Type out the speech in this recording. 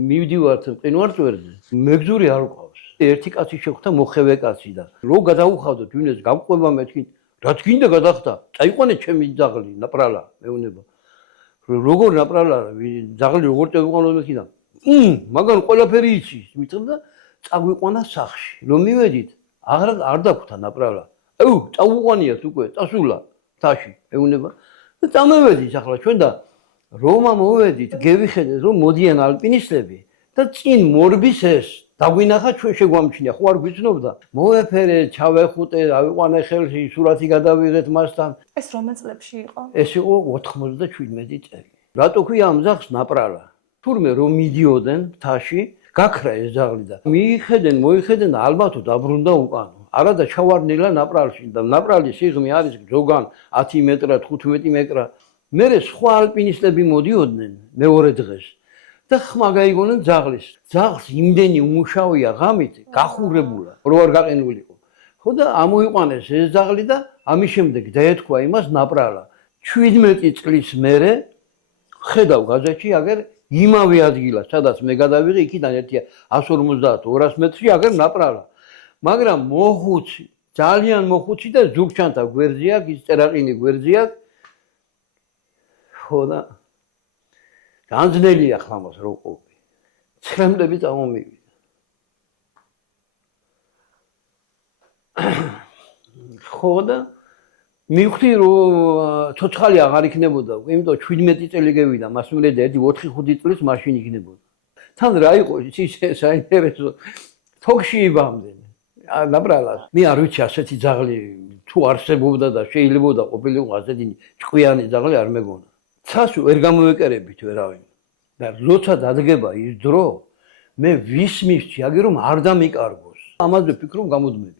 მივდივართ მყინვარწვერზე, მეგზური არ ყავს. ერთი კაცი შეხვდა მოხევე კაცი და რო გადაუხავდოთ ვინეს გამყვება მეთქი, რაც გინდა გადახდა. წაიყვანე ჩემი ძაღლი, ნაპრალა, მეუნება. როგორ ნაპრალა, ძაღლი როგორ წაიყვანო მეთქი და მაგან ყველაფერი იცის, მithëm და წაგვიყვანა სახლში. რომ მივედით, არ დაგვთა ნაპრალა. აუ, წაუყვანიათ უკვე, წასულა თაში, მეუნება. და წამოვედით ახლა ჩვენ და რომ მოვედით, გევიხედეთ რომ მოდიან ალპინისტები და წინ მორბის ეს დაგვინახა ჩვენ შეგვამჩნია, ხო არ გვიცნობდა? მოვეფერე, ჩავეხუტე, ავიყვანე ხელში, სურათი გადავიღეთ მასთან. ეს რომელ წლებში იყო? ეს იყო 97 წელი. რატო ქვია ამ ძაღლს ნაპრალა? თურმე რომ მიდიოდნენ მთაში, გაქრა ეს ძაღლი და მოიხედენ ალბათ დაბრუნდა უკან. არა და ჩავარდნილა ნაპრალში და ნაპრალის სიღრმე არის ზოგან 10 მეტრა, 15 მეტრა. მერე სხვა ალპინისტები მოდიოდნენ მეორე დღეს და ხმა გაიგონენ ძაღლის. ძაღლს იმდენი უმუშავია ღამით, გახურებულა, რო არ გაყენულიყო. ხო და ამოიყვანეს ეს ძაღლი და ამის შემდეგ დაეთქვა იმას ნაპრალა. 17 წლის მერე ხედავ გაზეთში აგერ იმავე ადგილას, სადაც მე გადავიღე, იქიდან ერთია 150-200 მეტრში აგერ ნაპრალა. მაგრამ მოხუცი, ძალიან მოხუცი და ზურგჩანთა გვერდზე აქვს, ის წერაყინი გვერდზე აქვს. ხო და განძნელია ხმამას რო ყოფი. ცხრემლები წამომივიდა. ხო და მივხვდი რომ ცოცხალი აღარ იქნებოდა, იმიტომ 17 წელი გევიდა, მას მერე და 4-5 წლის მაშინ იქნებოდა. თან რა იყო ის საინტერესო თოქში იბამდენ. ნაპრალას. მე არ ვიცი ასეთი ძაღლი თუ არსებობდა და შეიძლებოდა ყოფილიყო ასეთი ჭკვიანი ძაღლი არ მეგონა. ცას ვერ გამოვეკერებით ვერავინ. და როცა დადგება ის დრო, მე ვის მივჭი, აგერ რომ არ დამიკარგოს. ამაზე ვფიქრობ გამოდმები.